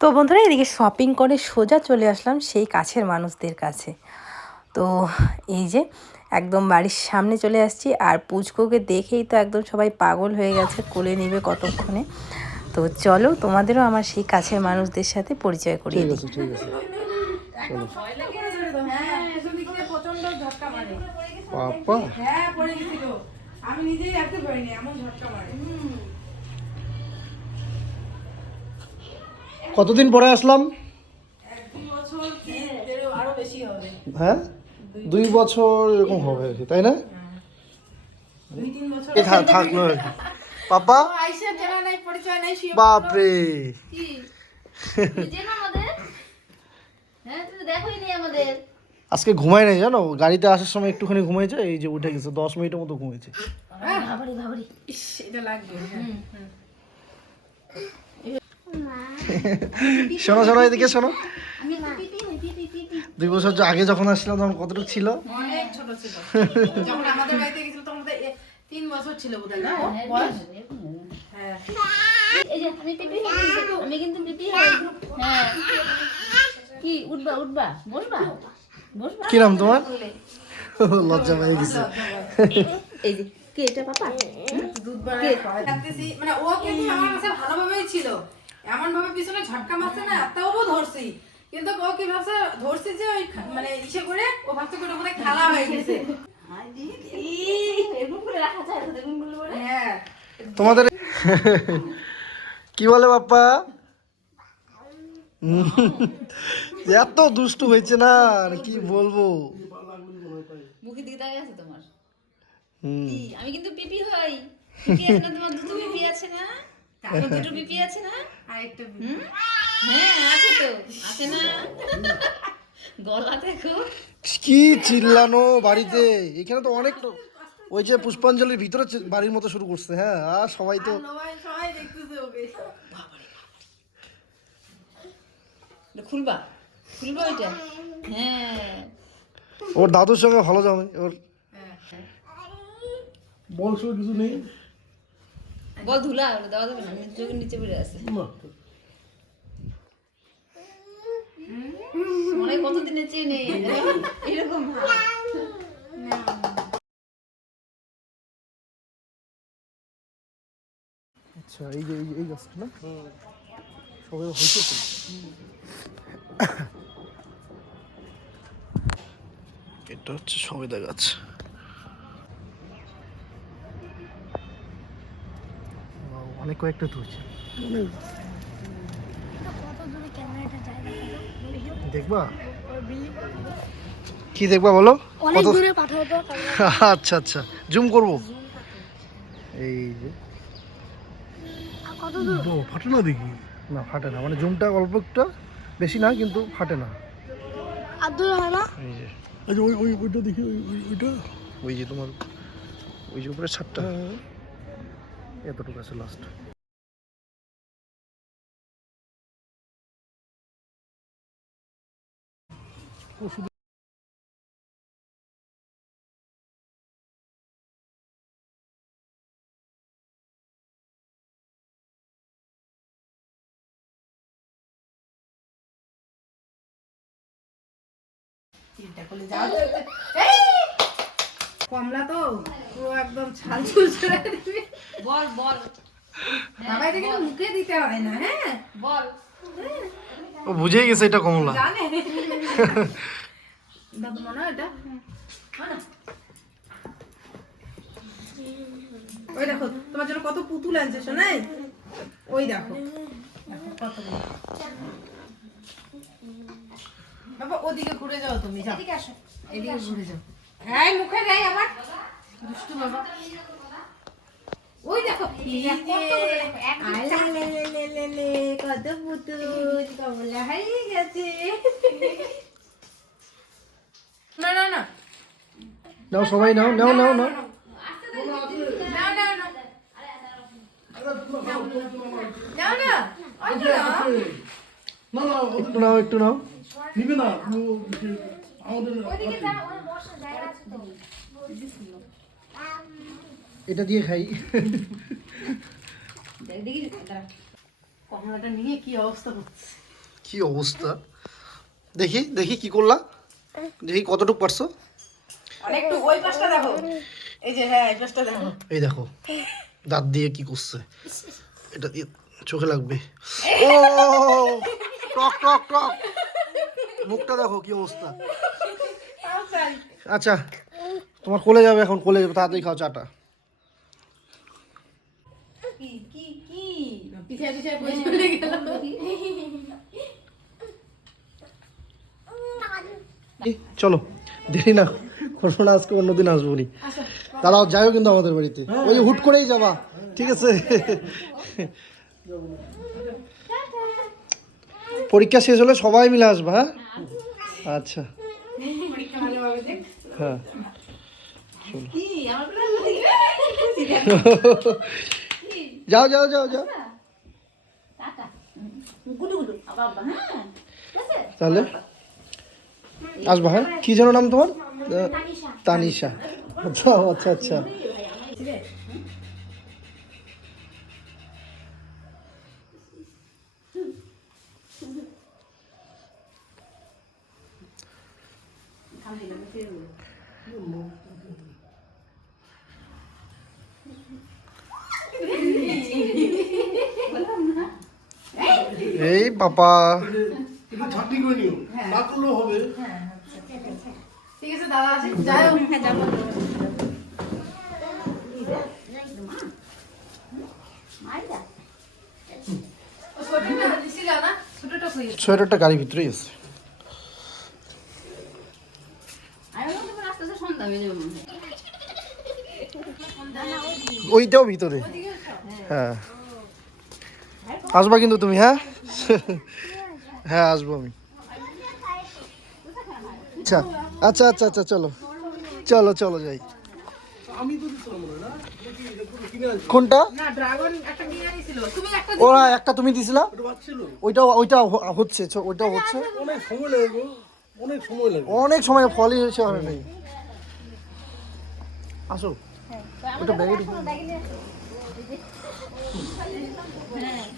তো বন্ধুরা এদিকে শপিং করে সোজা চলে আসলাম সেই কাছের মানুষদের কাছে। তো এই যে একদম বাড়ির সামনে চলে আসছি আর পুচকোকে দেখেই তো একদম সবাই পাগল হয়ে গেছে কোলে নেবে কতক্ষণে। তো চলো তোমাদেরও আমার সেই কাছের মানুষদের সাথে পরিচয় করিয়ে দিই। ঠিক আছে। পাপা? আমি নিজেই রাখতে পারিনি এমন ঝটকা মারে। কতদিন পরে আসলাম? আরও বেশি হবে হ্যাঁ? দুই বছর এরকম হবে আর কি তাই না? দুই তিন বছর এ থাক থাকল আর কি। পাপা? আইসা জানা নাই পরিচয় নাই শুয়ে বাপরে। হ্যাঁ তুমি দেখোই নি আমাদের। আজকে ঘুমাই নাই জানো? গাড়িতে আসার সময় একটুখানি ঘুমাইছে এই যে উঠে গেছে দশ মিনিটের মতো ঘুমিয়েছে শোনো শোনো এদিকে শোনো। দুই বছর আগে যখন আসছিলাম তখন কতটুকু ছিল? অনেক ছোট ছিল। যখন আমাদের বাড়িতে গেছিল তখন তিন বছর ছিল বোধহয় না? হ্যাঁ আমি পিপি হই আমি কিন্তু পিপি হই হ্যাঁ। কি উঠবা উঠবা? বসবা? বসবা? কি নাম তোমার? লজ্জা পেয়ে গেছে। এই যে কে এটা পাপা? দুধ বাড়ায় মানে ও কিন্তু আমার কাছে ভালোভাবেই ছিল। এমন ভাবে পিছনে ঝটকা মারছে না তাও ও ধরছি। কিন্তু ও কি ভাবছে ধরছি যে ওই মানে ইসে করে ও ভাবছে করে ওখানে খেলা হয়ে গেছে। হ্যাঁ তোমাদের কি বলে বাপ্পা? এত দুষ্টু হয়েছে না আর কি বলব? মুখের দিকে তাকিয়ে আছে তোমার? আমি কিন্তু পিপি হই। পিপি আছে না তোমার দুটো পিপি আছে না? দুটো পিপি আছে না? আর হ্যাঁ আছে তো। আছে না? গলা দেখো। কি চিল্লানো বাড়িতে? এখানে তো অনেক ওই যে পুষ্পাঞ্জলির ভিতরে বাড়ির মতো শুরু করছে হ্যাঁ আর সবাই তো খুলবা? খুলবা ওইটা? হ্যাঁ। ওর দাদুর সঙ্গে ভালো যাবে ওর বল শুরু কিছু নেই। বল ধুলা ওটা দেওয়া যাবে না? চোখের নিচে পড়ে আছে। অনেক কতদিনের চেনে? এরকম আচ্ছা এই যে এই- এই গাছটা না? সবাই হয়েছে এটা হচ্ছে সবেদা গাছ। অনেক কয়েকটা তুলছে। দেখবা? কি দেখবা বলো? আচ্ছা আচ্ছা। জুম করব। এই যে। ফাটে না দেখি। না ফাটে না। মানে জুমটা অল্প একটা বেশি না কিন্তু ফাটে না। হয় আচ্ছা ওই ওই ওইটা দেখি ওই ওই ওইটা? ওই যে তোমার ওই যে উপরে ছাদটা। এতটুকু আছে লাস্ট চিন্তা করলে যাও! কমলা তো পুরো একদম ছাল ছুল ছেড়ে দিবি। বল বল। বাবাই কিন্তু মুখে দিতে হয় না হ্যাঁ? বল। ও বুঝেই গেছে এটা কমলা। জানে। দাদু মনে হয় এটা? ওই দেখো তোমার জন্য কত পুতুল আনছে শোনাই ওই দেখো। বাবা ওদিকে ঘুরে যাও তুমি যাও। এদিকে আসো। এদিকে ঘুরে যাও। হ্যাঁ মুখে নেই আমার দুষ্টু বাবা। ওই দেখো এই লে লে লে লে লে, কত পুতুল কমলা হারিয়ে গেছে। না না না। নাও সবাই নাও নাও নাও নাও। না না না নাও না অল্প নাও। না না ও একটু নাও একটু নাও। নিবে না এটা দিয়ে খাই। কমলাটা নিয়ে অবস্থা কি অবস্থা? দেখি দেখি কি করলা। দেখি কতটুকু পারছ। অনেকটু ওই পাশটা দেখো। এই যে হ্যাঁ এই পাশটা দেখো। এই দেখো দাঁত দিয়ে কি করছে। এটা দিয়ে চোখে লাগবে। ও টক টক টক। মুখটা দেখো কি অবস্থা। আচ্ছা তোমার কোলে যাবে এখন কোলে যাবে তাড়াতাড়ি খাও চাটা। কি কি কি? পিছায় পিছায় বসে চলে গেল এই, চলো দেরি না করব না আজকে অন্যদিন আসব নি। দাঁড়াও যাইও কিন্তু আমাদের বাড়িতে। ওই হুট করেই যাবা ঠিক আছে? পরীক্ষা শেষ হলে সবাই মিলে আসবা হ্যাঁ? আচ্ছা। হ্যাঁ। যাও যাও যাও যাও। হ্যাঁ। তাহলে আসবা হ্যাঁ? কি যেন নাম তোমার? তানিশা। আচ্ছা আচ্ছা আচ্ছা। এই বাবা করলেও হবে। ঠিক আছে। দাদা আছে যাই হোক। হ্যাঁ সোয়েটারটা গাড়ির ভিতরেই আছে আমি বলতে পারি আস্তে আস্তে সন্ধ্যা হয়ে যাবে মনে হয়। ওইটাও ভিতরে। হ্যাঁ। আসবা কিন্তু তুমি হ্যাঁ? হ্যাঁ আসব আমি। আচ্ছা আচ্ছা আচ্ছা আচ্ছা চলো। চলো চলো যাই। আমি তো দিচ্ছিলাম না এটা কি এটা পুরো কিনে আনছি কোনটা? না ড্রাগন একটা নিয়ে আনিছিল তুমি একটা ওরা একটা তুমি দিছিলা? ওটা পাচ্ছিল ওইটা ওইটা হচ্ছে ওইটা হচ্ছে। অনেক সময় লাগে অনেক ফলই হয়েছে হয় আসো। ওইটা ব্যাগে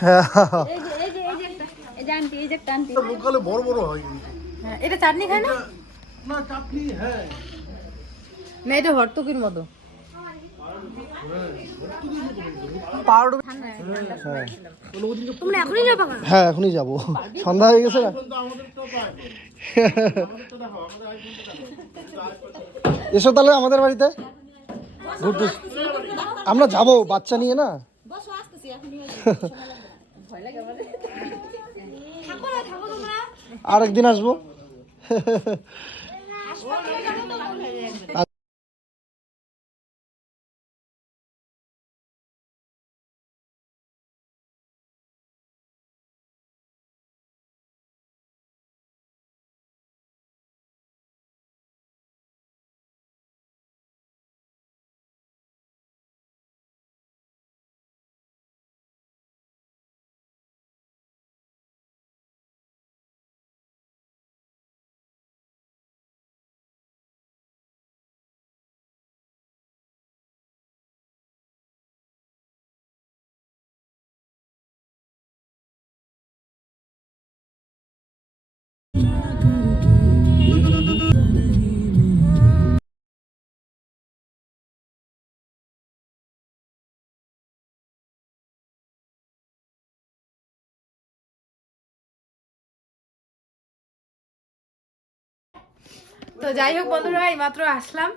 হ্যাঁ এই যে এই যে এই যে একটা এই যে আন্টি এই যে একটা আন্টি। লোকালে বড় বড় হয়। হ্যাঁ, এটা চাটনি খায় না? না চাটনি হ্যাঁ। না এটা হরতকির মতো। হ্যাঁ এখনই যাবা কেন? হ্যাঁ এখনই যাব। সন্ধ্যা হয়ে গেছে না? কিন্তু আমাদের তো পায় আমাদের তো দেখো আমাদের আইফোনটা দেখো এসো তাহলে আমাদের বাড়িতে। ঘুরতে আমরা যাব বাচ্চা নিয়ে না? থাকো না থাকো তোমরা আর একদিন আসব। তো যাই হোক বন্ধুরা, এই মাত্র আসলাম।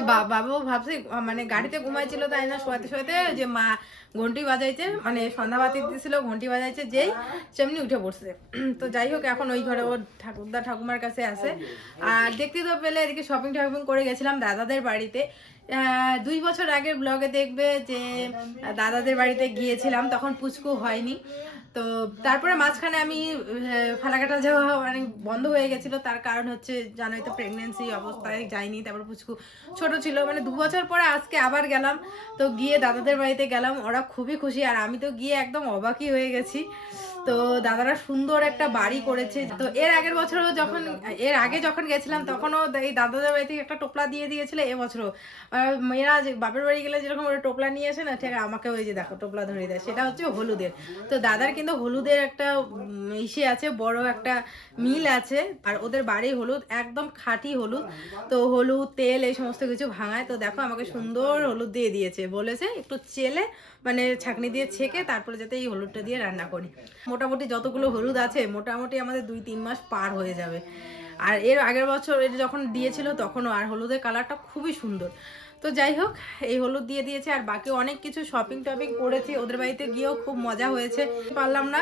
বা- বাবাও ভাবছে মানে গাড়িতে ঘুমাইছিল তাই না, শোয়াতে শোয়াতে যে মা ঘন্টি বাজাইছে মানে সন্ধ্যা বাতি দিছিল ঘন্টি বাজাইছে, যেই সেমনি উঠে পড়ছে। তো যাই হোক, এখন ওই ঘরে ওর ঠাকুরদা ঠাকুমার কাছে আছে। আর দেখতে তো পেলে এদিকে শপিং টপিং করে গেছিলাম দাদাদের বাড়িতে। দুই বছর আগের ব্লগে দেখবে যে দাদাদের বাড়িতে গিয়েছিলাম, তখন পুচকু হয়নি। তো তারপরে মাঝখানে আমি ফালাকাটা যাওয়া মানে বন্ধ হয়ে গেছিল। তার কারণ হচ্ছে, জানোই তো প্রেগনেন্সি অবস্থায় যাইনি তারপর পুচকু ছোট ছিল। মানে দু বছর পরে আজকে আবার গেলাম। তো গিয়ে দাদাদের বাড়িতে গেলাম। ওরা খুবই খুশি। আর আমি তো গিয়ে একদম অবাকই হয়ে গেছি। তো দাদারা সুন্দর একটা বাড়ি করেছে। তো এর আগের বছরও যখন, এর আগে যখন গেছিলাম, তখনও এই দাদাদের বাড়ি থেকে একটা টোপলা দিয়ে দিয়েছিল। এবছরও মেয়েরা যে বাপের বাড়ি গেলে যেরকম ওরা টোপলা নিয়ে আসে না, ঠিক আমাকে ওই যে দেখো, টোপলা ধরিয়ে দেয়। সেটা হচ্ছে হলুদের। তো দাদার কিন্তু হলুদের একটা ইসে আছে, বড় একটা মিল আছে, আর ওদের বাড়ি হলুদ, একদম খাঁটি হলুদ। তো হলুদ, তেল, এই সমস্ত কিছু ভাঙায়। তো দেখো, আমাকে সুন্দর হলুদ দিয়ে দিয়েছে। বলেছে একটু চেলে মানে ছাকনি দিয়ে ছেঁকে, তারপরে যাতে এই হলুদটা দিয়ে রান্না করি। মোটামুটি যতগুলো হলুদ আছে, মোটামুটি আমাদের দুই তিন মাস পার হয়ে যাবে। আর এর আগের বছর এটা যখন দিয়েছিল, তখনও। আর হলুদের কালারটা খুবই সুন্দর। তো যাই হোক, এই হলুদ দিয়ে দিয়েছে আর বাকি অনেক কিছু শপিং টপিং করেছি। ওদের বাড়িতে গিয়েও খুব মজা হয়েছে। পারলাম না।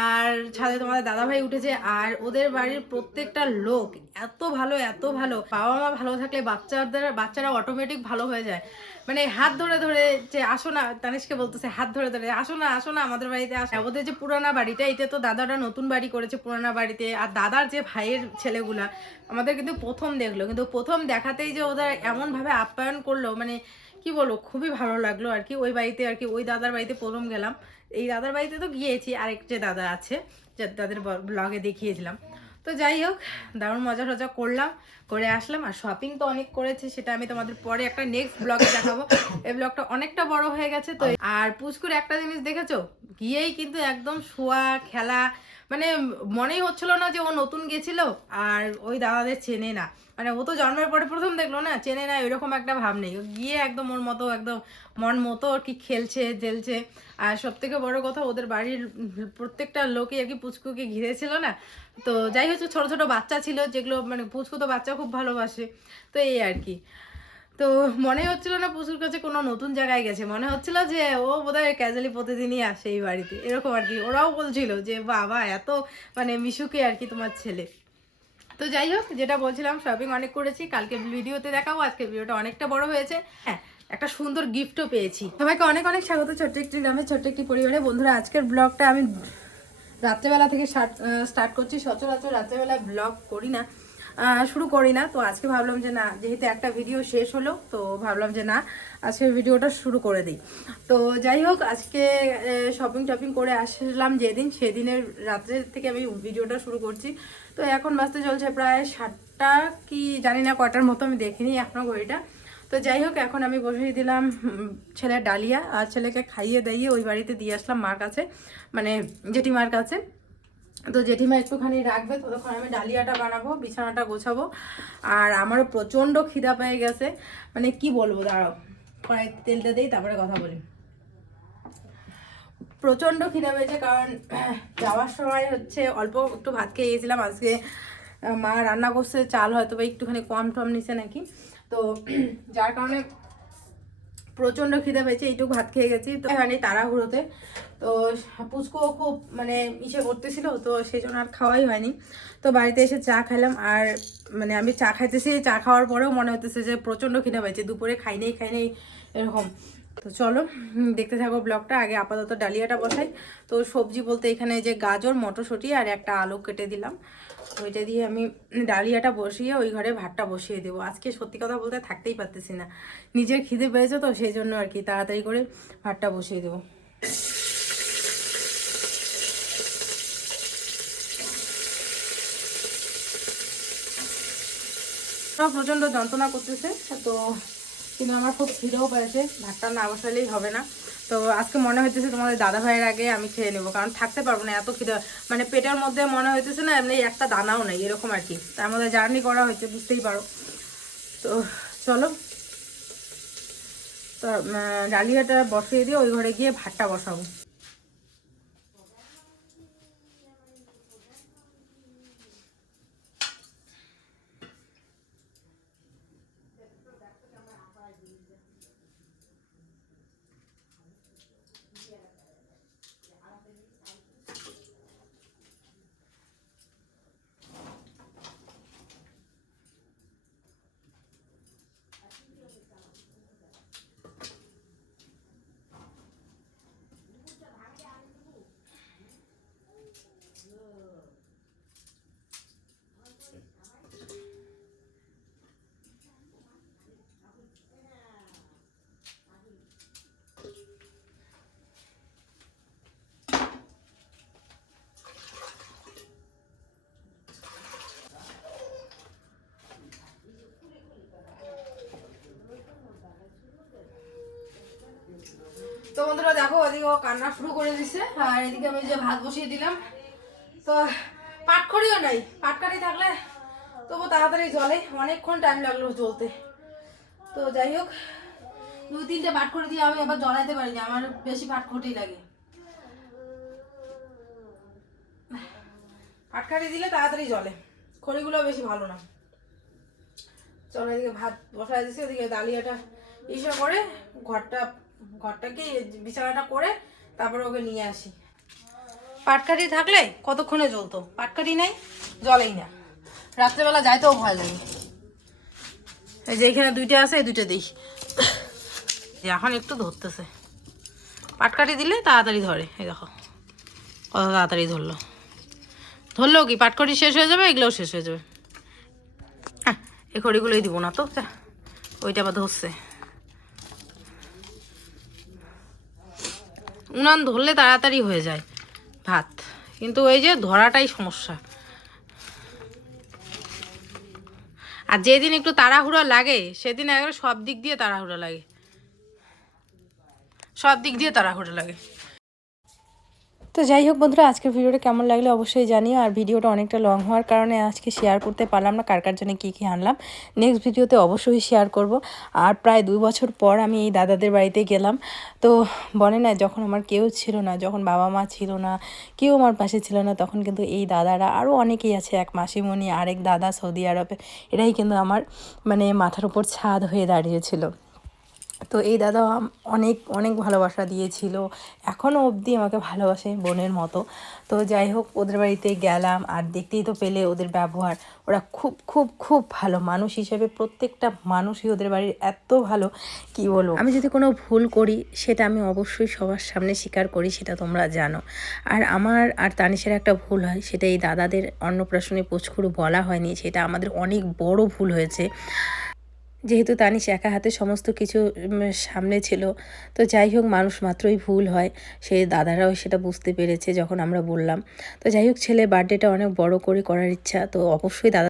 আর ছাদে তোমাদের দাদাভাই উঠেছে। আর ওদের বাড়ির প্রত্যেকটা লোক এত ভালো এত ভালো। বাবা মা ভালো থাকলে বাচ্চাদের, বাচ্চারা অটোমেটিক ভালো হয়ে যায়। মানে হাত ধরে ধরে যে, আসো না তানিশকে বলতেছে, হাত ধরে ধরে, আসো না আসো না আমাদের বাড়িতে আসো। ওদের যে পুরানা বাড়িটা, এটা তো দাদারা নতুন বাড়ি করেছে পুরানা বাড়িতে। আর দাদার যে ভাইয়ের ছেলেগুলা আমাদের কিন্তু প্রথম দেখল কিন্তু প্রথম দেখাতেই যে ওদের এমনভাবে আপ্যায়ন করল মানে কি বলব খুবই ভালো লাগল আর কি। ওই বাড়িতে আর কি ওই দাদার বাড়িতে প্রথম গেলাম। এই দাদার বাড়িতে তো গিয়েছি আরেক যে দাদা আছে যে তাদের ব্লগে দেখিয়েছিলাম। তো যাই হোক দারুণ মজা টজা করলাম করে আসলাম। আর শপিং তো অনেক করেছি সেটা আমি তোমাদের পরে একটা নেক্সট ব্লগে দেখাবো। এই ব্লগটা অনেকটা বড় হয়ে গেছে তো আর পুচকুর একটা জিনিস দেখেছ? গিয়েই কিন্তু একদম শোয়া খেলা মানে মনেই হচ্ছিল না যে ও নতুন গেছিল, আর ওই দাদাদের চেনে না। মানে ও তো জন্মের পরে প্রথম দেখল না, চেনে না, এরকম একটা ভাব নেই। গিয়ে একদম ওর মতো, একদম মন মতো আর কি খেলছে জেলছে আর সব থেকে বড় কথা, ওদের বাড়ির প্রত্যেকটা লোকই আর কি পুচকুকে ঘিরেছিল না। তো যাই হচ্ছে ছোট ছোট বাচ্চা ছিল, যেগুলো মানে পুচকু তো বাচ্চা খুব ভালোবাসে। তো এই আর কি। তো মনে হচ্ছিল না পুচুর কাছে কোনো নতুন জায়গায় গেছে। মনে হচ্ছিল যে ও বোধহয় ক্যাজুয়ালি প্রতিদিনই আসে এই বাড়িতে। এরকম আর কি। ওরাও বলছিল যে, বাবা, এত মানে মিশুকে আর কি তোমার ছেলে। তো যাই হোক, যেটা বলছিলাম শপিং অনেক করেছি। কালকে ভিডিওতে দেখাবো। আজকে ভিডিওটা অনেকটা বড় হয়েছে। হ্যাঁ একটা সুন্দর গিফটও পেয়েছি। সবাইকে অনেক অনেক স্বাগত ছোট্ট একটি গ্রামের ছোট্ট একটি পরিবারে। বন্ধুরা, আজকের ব্লগটা আমি রাত্রেবেলা থেকে স্টার্ট করছি। সচরাচর রাত্রেবেলা ব্লগ করি না। শুরু করি না। তো আজকে ভাবলাম যে না, যেহেতু একটা ভিডিও শেষ হলো, তো ভাবলাম যে না আজকে ভিডিওটা শুরু করে দিই। তো যাই হোক, আজকে শপিং টপিং করে আসলাম যেদিন, সেদিনের রাত্রে থেকে আমি ভিডিওটা শুরু করছি। তো এখন বাজতে চলছে প্রায় সাতটা কি জানি না কটার মতো আমি দেখিনি এখনও ঘড়িটা। তো যাই হোক, এখন আমি বসিয়ে দিলাম ছেলের ডালিয়া। আর ছেলেকে খাইয়ে দাইয়ে ওই বাড়িতে দিয়ে আসলাম মার কাছে মানে জেঠিমার কাছে। তো জেঠিমা একটুখানি রাখবে, ততক্ষণ আমি ডালিয়াটা বানাবো, বিছানাটা গোছাবো। আর আমারও প্রচণ্ড খিদা পেয়ে গেছে। মানে কি বলব, দাঁড়াও কড়াই তেলটা দিই, তারপরে কথা বলি। প্রচণ্ড খিদা পেয়েছে, কারণ যাওয়ার সময় হচ্ছে অল্প একটু ভাত খেয়ে গেছিলাম আজকে মা রান্না করছে, চাল হয়তো বা একটুখানি কম টম নিছে নাকি। তো যার কারণে প্রচণ্ড খিদে পেয়েছে এইটুকু ভাত খেয়ে গেছি তো মানে তাড়াহুড়োতে। তো পুচকুও খুব মানে ইসে করতেছিল তো সেই জন্য আর খাওয়াই হয়নি। তো বাড়িতে এসে চা খেলাম আর মানে আমি চা খাইতেছি চা খাওয়ার পরেও মনে হতেছে যে প্রচণ্ড খিদে পেয়েছে দুপুরে খাই নেই খাই নেই এরকম। তো চলো দেখতে থাকো ব্লগটা আগে আপাতত ডালিয়াটা বসাই। তো সবজি বলতে এখানে যে গাজর মটরশুঁটি আর একটা আলু কেটে দিলাম। ওইটা দিয়ে আমি ডালিয়াটা বসিয়ে ওই ঘরে ভাতটা বসিয়ে দেবো। আজকে সত্যি কথা বলতে থাকতেই পারতেছি না। নিজের খিদে পেয়েছে তো সেই জন্য আর কি তাড়াতাড়ি করে ভাতটা বসিয়ে দেবো। প্রচণ্ড যন্ত্রণা করতেছে, তো কিন্তু আমার খুব খিদেও পেয়েছে। ভাতটা না বসালেই হবে না। তো আজকে মনে হইতেছে তোমাদের দাদা ভাইয়ের আগে আমি খেয়ে নেব, কারণ থাকতে পারব না, এত খিদে মানে পেটের মধ্যে মনে হইতেছে না, এমনি একটা দানাও নেই, এরকম আর কি। তার মধ্যে জার্নি করা হয়েছে, বুঝতেই পারো। তো চলো। তো ডালিয়াটা বসিয়ে দিয়ে ওই ঘরে গিয়ে ভাতটা বসাবো। তো বন্ধুরা দেখো ওদিকে ও কান্না শুরু করে দিছে, আর এদিকে আমি যে ভাত বসিয়ে দিলাম, তো পাটখড়িও নাই। পাটকারি থাকলে তবু তাড়াতাড়ি জলে, অনেকক্ষণ টাইম লাগল জ্বলতে। তো যাই হোক দুই তিনটে পাটখড়ি দিয়ে আমি আবার জ্বলাইতে পারিনি, আমার বেশি পাটখড়ি লাগে। পাটকারি দিলে তাড়াতাড়ি জলে, খড়িগুলো বেশি ভালো না। চলো এদিকে ভাত বসাই দিছি ওদিকে ডালিয়াটা ইসে করে ঘরটা ঘরটাকে বিছানাটা করে তারপরে ওকে নিয়ে আসি। পাটকাঠি থাকলে কতক্ষণে জ্বলতো? পাটকাঠি নেই, জলেই না। রাত্রেবেলা যাইতেও ভয় লাগে। এই যে এখানে দুইটা আছে, এই দুইটা দিই। এখন একটু ধরতেছে। পাটকাঠি দিলে তাড়াতাড়ি ধরে। এই দেখো, কত তাড়াতাড়ি ধরলো। ধরলেও কি? পাটকাঠি শেষ হয়ে যাবে, এগুলোও শেষ হয়ে যাবে। হ্যাঁ এই খড়িগুলোই দিব না তো? ওইটা আবার ধরছে। উনান ধরলে তাড়াতাড়ি হয়ে যায় ভাত। কিন্তু ওই যে ধরাটাই সমস্যা। আর যেদিন একটু তাড়াহুড়ো লাগে, সেদিন একবারে সব দিক দিয়ে তাড়াহুড়ো লাগে। সব দিক দিয়ে তাড়াহুড়ো লাগে। তো যাই হোক বন্ধুরা, আজকের ভিডিওটা কেমন লাগলে অবশ্যই জানিও। আর ভিডিওটা অনেকটা লং হওয়ার কারণে আজকে শেয়ার করতে পারলাম না, কার কার জন্য কী কী আনলাম। নেক্সট ভিডিওতে অবশ্যই শেয়ার করব। আর প্রায় দুই বছর পর আমি এই দাদাদের বাড়িতে গেলাম। তো বলে না, যখন আমার কেউ ছিল না, যখন বাবা মা ছিল না, কেউ আমার পাশে ছিল না, তখন কিন্তু এই দাদারা আরও অনেকেই আছে, এক মাসিমণি, আরেক দাদা সৌদি আরবে। এরাই কিন্তু আমার মানে মাথার উপর ছাদ হয়ে দাঁড়িয়েছিল। তো এই দাদা অনেক অনেক ভালোবাসা দিয়েছিল। এখনও অবধি আমাকে ভালোবাসে বোনের মতো। তো যাই হোক, ওদের বাড়িতে গেলাম আর দেখতেই তো পেলে ওদের ব্যবহার। ওরা খুব খুব খুব ভালো মানুষ হিসেবে প্রত্যেকটা মানুষই ওদের বাড়ির এত ভালো, কি বলব? আমি যদি কোনো ভুল করি, সেটা আমি অবশ্যই সবার সামনে স্বীকার করি, সেটা তোমরা জানো। আর আমার আর তানিশের একটা ভুল হয়, সেটা এই দাদাদের অন্নপ্রাশনে পুচকুরু বলা হয়নি, সেটা আমাদের অনেক বড় ভুল হয়েছে। যেহেতু তানিশ একা হাতে সমস্ত কিছু সামনে ছিল, তো যাই হোক মানুষ মাত্রই ভুল হয়। সে দাদারাও সেটা বুঝতে পেরেছে যখন আমরা বললাম। তো যাই হোক ছেলে বার্থডেটা অনেক বড় করে করার ইচ্ছা, তো অবশ্যই দাদা